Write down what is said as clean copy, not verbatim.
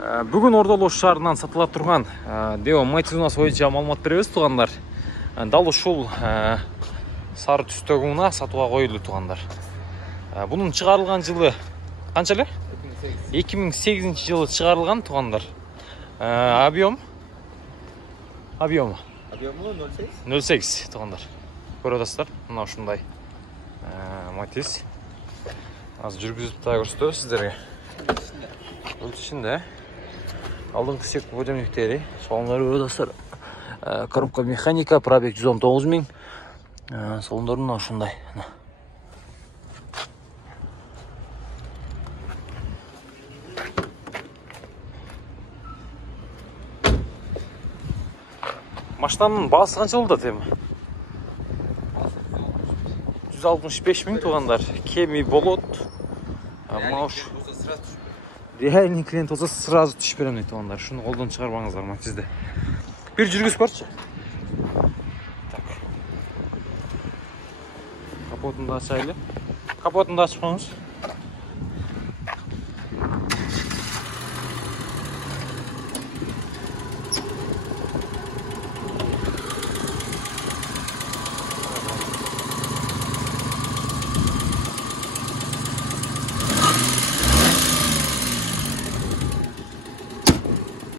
Бүгін Ордалы шаарынан сатыла турган Део Матиз унаас боюнча маалымат беребиз туугандар. Дал ушул сары түстөгү унаа сатууга коюлду туугандар. Бунун чыгарылган жылы канча эле? 2008-жылы чыгарылган туугандар. Объему 0,8 туугандар. Көрүп атасыздар, мына ушундай Матиз. Азыр жүргүзүп да көрсөтөбүз сиздерге. Ичинде алдыңкы сек подъемниктери, солондору көрүп атасыздар. Коробка механика, пробег 119 000. Солондору мына ушундай. Машинанын баасы канча болду атем? 165 000 туугандар. Кеми болот. Реальный клиент болса сразу түшүп берем дейт туугандар. Шуну колдон чыгарбаңыздар Матизде. Бир жүргүз барчы. Так. Капотун да ачайлы. Капотун да ачып коюңуз.